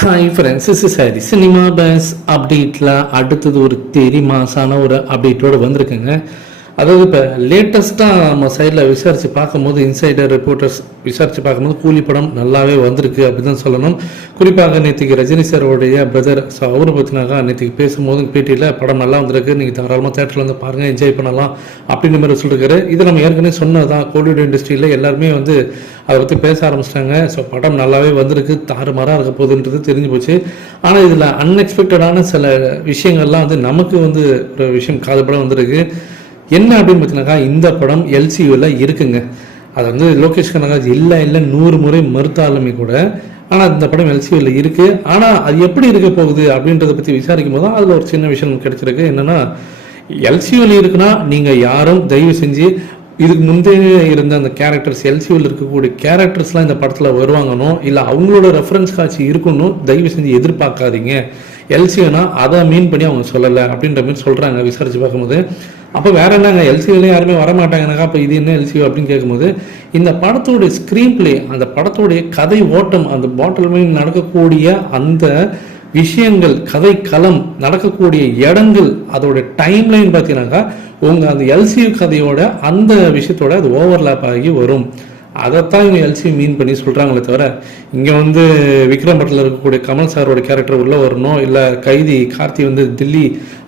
Hi friends, இஸ் சாரி cinema பேஸ் அப்டேட்டில் அடுத்தது ஒரு தெரி மாசான ஒரு அப்டேட்டோடு வந்திருக்குங்க. அதாவது இப்போ லேட்டஸ்ட்டாக நம்ம சைடில் விசாரித்து பார்க்கும்போது, இன்சைடர் ரிப்போர்ட்டர்ஸ் விசாரித்து பார்க்கும்போது கூலி படம் நல்லாவே வந்திருக்கு அப்படி தான் சொல்லணும். குறிப்பாக நேற்றுக்கு ரஜினி சாரோடைய பிரதர், ஸோ அவரை பற்றினாக்கா நேற்றுக்கு பேசும்போது பேட்டியில் படம் நல்லா வந்திருக்கு, நீங்கள் தாராளமாக தேட்டரில் வந்து பாருங்கள், என்ஜாய் பண்ணலாம் அப்படின்ற மாதிரி சொல்லியிருக்காரு. இது நம்ம ஏற்கனவே சொன்னது தான். கோலிவுட் இண்டஸ்ட்ரியில் எல்லாருமே வந்து அதை பற்றி பேச ஆரம்பிச்சிட்டாங்க. ஸோ படம் நல்லாவே வந்திருக்கு, தாறுமாறாக இருக்க போகுதுன்றது தெரிஞ்சு போச்சு. ஆனால் இதில் அன்எக்ஸ்பெக்டடான சில விஷயங்கள்லாம் வந்து நமக்கு வந்து ஒரு விஷயம் காதுபட வந்திருக்கு. என்ன அப்படின்னு பார்த்தீங்கன்னாக்கா, இந்த படம் எல்சியூவில் இருக்குங்க. அது வந்து லோகேஷ் கனகராஜ் இல்லை 100 முறை மறுத்தாலுமே கூட, ஆனால் இந்த படம் எல்சியூவில் இருக்குது. ஆனால் அது எப்படி இருக்க போகுது அப்படின்றத பற்றி விசாரிக்கும் போது அதில் ஒரு சின்ன விஷயம் கிடைச்சிருக்கு. என்னென்னா, எல்சியூவில் இருக்குன்னா நீங்கள் யாரும் தயவு செஞ்சு இதுக்கு முந்தைய இருந்த அந்த கேரக்டர்ஸ், எல்சியூவில் இருக்கக்கூடிய கேரக்டர்ஸ்லாம் இந்த படத்தில் வருவாங்கன்னு இல்லை அவங்களோட ரெஃபரன்ஸ் காட்சி இருக்குன்னு தயவு செஞ்சு எதிர்பார்க்காதீங்க. எல்சியூனா அதை மீன் பண்ணி அவங்க சொல்லலை அப்படின்ற மாதிரி சொல்கிறாங்க விசாரித்து பார்க்கும்போது. அப்போ வேற என்னங்க, எல்சியூல யாருமே வரமாட்டாங்கனாக்கா அப்போ இது என்ன எல்சியூ அப்படின்னு கேட்கும்போது, இந்த படத்தோடைய ஸ்க்ரீன் பிளே, அந்த படத்தோடைய கதை ஓட்டம், அந்த பாட்டில் மீன் நடக்கக்கூடிய அந்த விஷயங்கள், கதை களம், நடக்கக்கூடிய இடங்கள், அதோட டைம்லைன் பார்த்தீங்கன்னாக்கா உங்கள் அந்த எல்சியூ கதையோட அந்த விஷயத்தோட அது ஓவர்லேப் ஆகி வரும். அதைத்தான் இவங்க எல்சியூ மீன் பண்ணி சொல்கிறாங்களே தவிர, இங்கே வந்து விக்ரம் படத்தில் இருக்கக்கூடிய கமல் சாரோட கேரக்டர் உள்ளே வரணும், இல்லை கைதி கார்த்தி வந்து தில்லி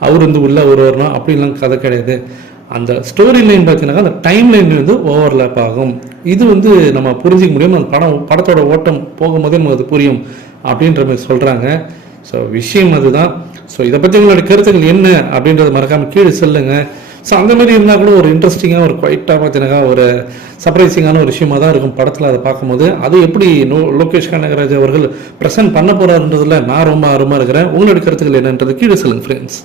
அவர் வந்து உள்ளே வரணும் அப்படின்லாம் கதை கிடையாது. அந்த ஸ்டோரி லைன் பார்த்தீங்கன்னாக்கா அந்த டைம் லைன் வந்து ஓவர்லேப் ஆகும். இது வந்து நம்ம புரிஞ்சிக்க முடியும். அந்த படத்தோட ஓட்டம் போகும்போதே நமக்கு அது புரியும் அப்படின்ற மாதிரி சொல்கிறாங்க. ஸோ விஷயம் அதுதான். ஸோ இதை பற்றி உங்களோட கருத்துக்கள் என்ன அப்படின்றத மறக்காமல் கீழே சொல்லுங்கள். ஸோ அந்த மாதிரி இருந்தால் கூட ஒரு இன்ட்ரெஸ்டிங்காக, ஒரு குவைட்டாக பார்த்தீங்கன்னா ஒரு சர்ப்ரைசிங்கான ஒரு விஷயமாக தான் இருக்கும் படத்தில். அதை பார்க்கும்போது அது எப்படி லோகேஷ் கனகராஜ் அவர்கள் ப்ரெசென்ட் பண்ண போகிறாருன்றதுல நான் ரொம்ப ஆர்வமாக இருக்கிறேன். உங்களோட கருத்துக்கள் என்னன்றது கீழே சொல்லுங்கள் ஃப்ரெண்ட்ஸ்.